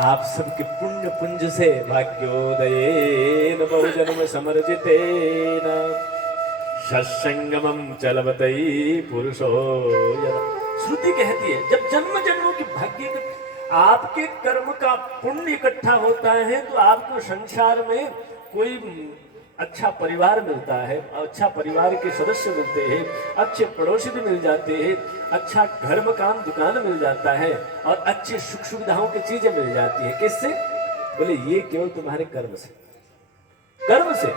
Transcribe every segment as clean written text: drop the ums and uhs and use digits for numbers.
आप सबके पुण्य पुंज से भाग्योदयेन बहुजन्म समर्जितेन सत्संगमं चलवतई पुरुषो यदा। श्रुति कहती है जब जन्म जन्मों की भाग्य आपके कर्म का पुण्य इकट्ठा होता है तो आपको संसार में कोई अच्छा परिवार मिलता है, अच्छा परिवार के सदस्य मिलते हैं, अच्छे पड़ोसी भी मिल जाते हैं, अच्छा घर मकान दुकान मिल जाता है और अच्छी सुख सुविधाओं की चीजें मिल जाती है। किससे? बोले ये केवल तुम्हारे कर्म से, कर्म से।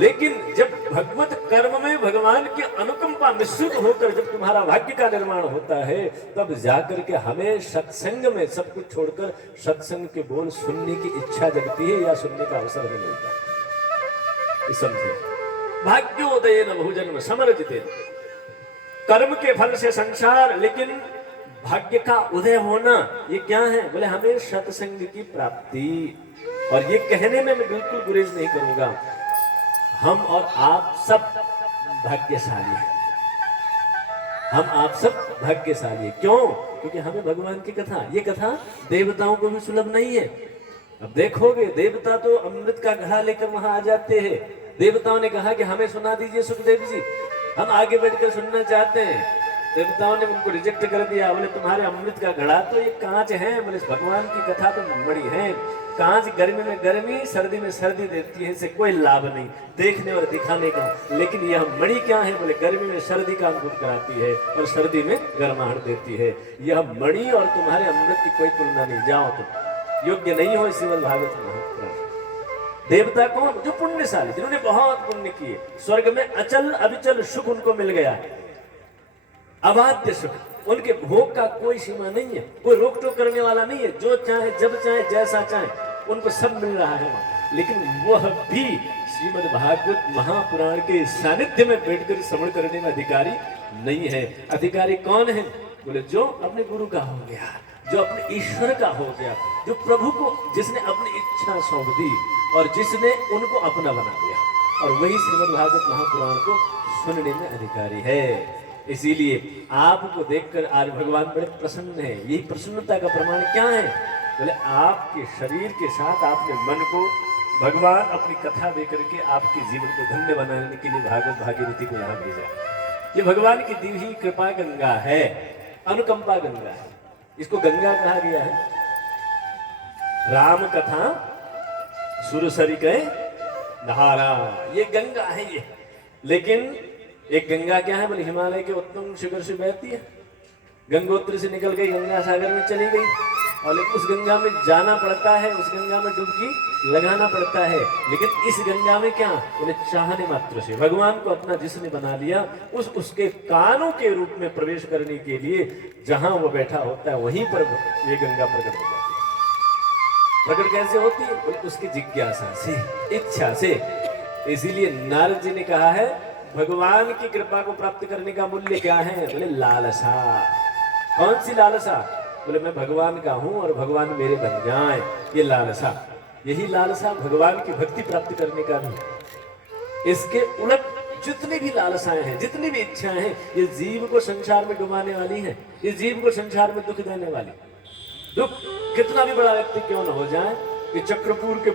लेकिन जब भगवत कर्म में भगवान की अनुकंपा मिश्रित होकर जब तुम्हारा भाग्य का निर्माण होता है तब जाकर के हमें सत्संग में सब कुछ छोड़कर सत्संग के बोल सुनने की इच्छा जगती है या सुनने का अवसर भी मिलता है। समझे, भाग्योदय न बहुजन्म समर्जितेन। कर्म के फल से संसार, लेकिन भाग्य का उदय होना ये क्या है? बोले हमें सत्संग की प्राप्ति। और ये कहने में मैं बिल्कुल गुरेज नहीं करूंगा, हम और आप सब भाग्यशाली हैं। हम आप सब भाग्यशाली हैं। क्यों? क्योंकि हमें भगवान की कथा, ये कथा देवताओं को भी सुलभ नहीं है। अब देखोगे देवता तो अमृत का घड़ा लेकर वहां आ जाते हैं। देवताओं ने कहा कि हमें सुना दीजिए सुखदेव जी, हम आगे बैठकर सुनना चाहते हैं। देवताओं ने उनको रिजेक्ट कर दिया। बोले तुम्हारे अमृत का घड़ा तो ये कांच है। बोले भगवान की कथा तो बड़ी है। कांच गर्मी में गर्मी, सर्दी में सर्दी देती है, इससे कोई लाभ नहीं देखने और दिखाने का। लेकिन यह मणि क्या है? बोले गर्मी में सर्दी का अनुभव कराती है और सर्दी में गर्माहट देती है। यह मणि और तुम्हारे अमृत की कोई तुलना नहीं। जाओ तुम योग्य नहीं हो श्रीमद् भागवत महापुराण। देवता कौन? जो पुण्यशाली, जिन्होंने बहुत पुण्य किए। स्वर्ग में अचल अविचल सुख उनको मिल गया है, अबाध्य सुख। उनके भोग का कोई सीमा नहीं है, कोई रोक टोक करने वाला नहीं है। जो चाहे जब चाहे जैसा चाहे उनको सब मिल रहा है वहां। लेकिन वह भी श्रीमद् भागवत महापुराण के सानिध्य में बैठकर श्रवण करने में अधिकारी नहीं है। अधिकारी कौन है? बोले जो अपने गुरु का हो गया, जो अपने ईश्वर का हो गया, जो प्रभु को जिसने अपनी इच्छा सौंप दी और जिसने उनको अपना बना दिया, और वही श्रीमद् भागवत महापुराण को सुनने में अधिकारी है। इसीलिए आपको देखकर आज भगवान बड़े प्रसन्न है। यही प्रसन्नता का प्रमाण क्या है? बोले आपके शरीर के साथ आपने मन को भगवान अपनी कथा देकर के आपके जीवन को धन्य बनाने के लिए भागवत भागीरथी को यहाँ भेजा। ये भगवान की दी हुई कृपा गंगा है, अनुकंपा गंगा है। इसको गंगा कहा गया है। राम कथा सुरसरी के धारा, ये गंगा है ये। लेकिन एक गंगा क्या है? बोले हिमालय के उत्तम शिखर से बहती है, गंगोत्री से निकल गई, गंगा सागर में चली गई। और लेकिन उस गंगा में जाना पड़ता है, उस गंगा में डुबकी लगाना पड़ता है। लेकिन इस गंगा में क्या? बोले चाहने मात्र से भगवान को अपना जिसने बना लिया, उसके कानों के रूप में प्रवेश करने के लिए जहां वो बैठा होता है वहीं पर ये गंगा प्रकट हो जाती है। प्रकट कैसे होती है? बोले उसकी जिज्ञासा से, इच्छा से। इसीलिए नारद जी ने कहा है भगवान की कृपा को प्राप्त करने का मूल्य क्या है? बोले लालसा। कौन सी लालसा? बोले मैं भगवान का हूं और भगवान मेरे बन जाए, ये लालसा। यही लालसा भगवान की भक्ति प्राप्त करने का भी है। इसके उलट जितनी भी लालसाएं हैं, जितनी भी इच्छाएं हैं, ये जीव को संसार में डुबाने वाली हैं। ये जीव को संसार में दुख देने वाली। दुख कितना भी बड़ा व्यक्ति क्यों न हो जाए, कि चक्रपुर के